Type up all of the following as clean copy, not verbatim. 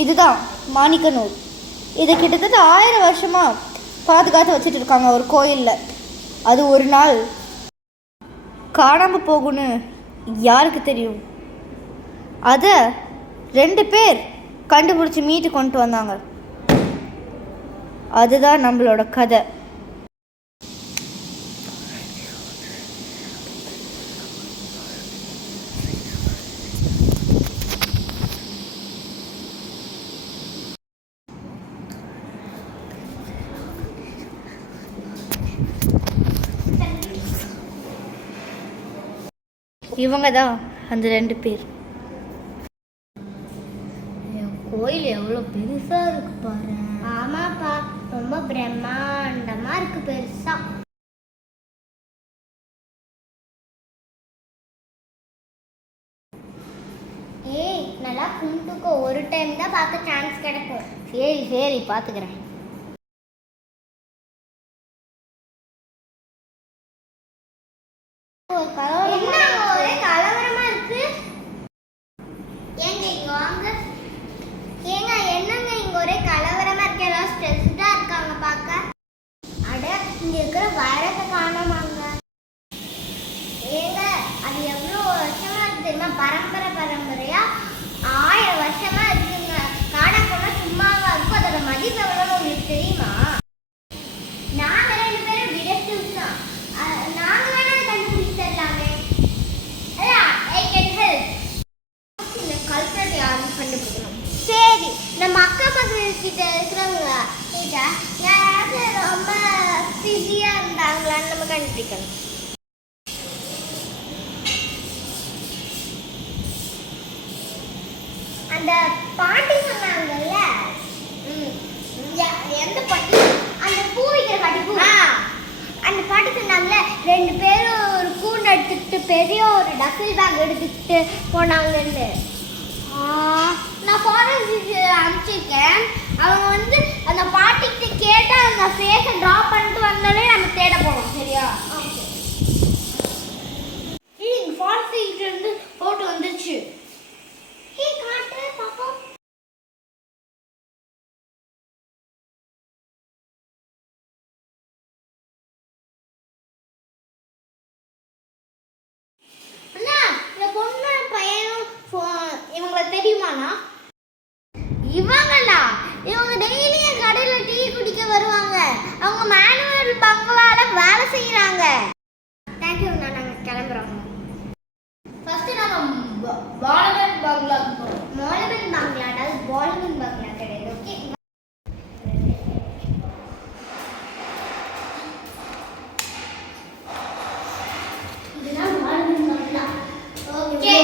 இதுதான் மாணிக்க நூல். இது கிட்டத்தட்ட 1000 வருஷமாக பாதுகாத்து வச்சுட்டு இருக்காங்க ஒரு கோயிலில். அது ஒரு நாள் காணாமல் போகும்னு யாருக்கு தெரியும்? அதை 2 பேர் கண்டுபிடிச்சி மீட்டு கொண்டு வந்தாங்க. அதுதான் நம்மளோட கதை. இவங்க தான் அந்த 2 பேர். கோயில் எவ்வளோ பெருசாக இருக்கு பாரு. ஆமாப்பா, ரொம்ப பிரம்மாண்டமாக இருக்கு, பெருசா. ஏய், நல்லா கும்பிட்டுக்கோ. ஒரு டைம் தான் பார்க்க சான்ஸ் கிடைக்கும். சரி சரி, பார்த்துக்கிறேன். ஒரே கலவரமா இருக்கு. ஏங்க இங்க வாங்க. ஏங்க என்னங்க இங்க ஒரே கலவரமா இருக்கு? எல்லாம் ஸ்ட்ரெஸ்டா இருக்காங்க பார்க்க. அட, இங்க இருக்கிற வைரத்தை காணோமாங்க. ஏங்க அது எவ்வளோ வருஷமா இருக்கு தெரியுமா? பரம்பரையா 1000 வருஷமா இருக்குங்க. காண போனா சும்மாவா இருக்கும்? அதோட மதிப்பு எவ்வளவு உங்களுக்கு தெரியுமா? நாங்க 2 பேரும் டிடெக்டிவ்ஸ் தான். நாங்க வேணா கண்டுபிடிச்சு தரலாமே. I can help. இந்த கல்பரேட் யாரும் கண்டுபிடிக்கணும். சரி, நம்ம அக்கா பக்கத்து கிட்ட இருக்கிறவங்க கிட்ட யாராவது ரொம்ப பிஸியா இருந்தாங்களான்னு நம்ம கண்டுபிடிக்கணும். அந்த பாட்டி சொன்னாங்கல்ல, எந்த பாட்டி? அந்த பூ விக்கிற பாட்டி. அந்த பாட்டி சொன்னாங்கல்ல, 2 பேரும் ஒரு கூண்டு எடுத்துக்கிட்டு பெரிய ஒரு டஃபில் பேக் எடுத்துக்கிட்டு போனாங்கன்னு. நான் ஃபாரஸ்ட் அனுப்பிச்சிருக்கேன். அவங்க அந்த பாட்டிக்கிட்ட கேட்டால் அந்த ஃபேஸை ட்ரா பண்ணிட்டு வந்தாலே நம்ம தேட போகலாம். சரியா? ஃபாரஸ்ட் இருந்து ஃபோட்டோ வந்துருச்சு. காட்டு பாப்போம். அண்ணா, இந்த பொண்ணு பையனும் இவங்களை தெரியுமாண்ணா? இவங்களா? இவங்க டெய்லி என் கடையில் டீ குடிக்க வருவாங்க. அவங்க மேனுவல் பங்களால வேலை செய்யறாங்க. தேங்க்யூண்ணா, நாங்கள் கிளம்புறோம். ஃபர்ஸ்ட் நம்ம பாலிவுட் பங்களா போகிறோம். பாலிவுட் பங்களா, அதாவது பாலிவுட் பங்களா கிடையாது. ஓகே, இதுதான் பாலிவுட் பங்களா. ஓகே,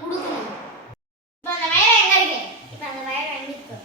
கொடுக்கணும். இப்போ அந்த வயரை எங்க இருக்கு? இப்போ அந்த வயரை எங்க இருக்கு?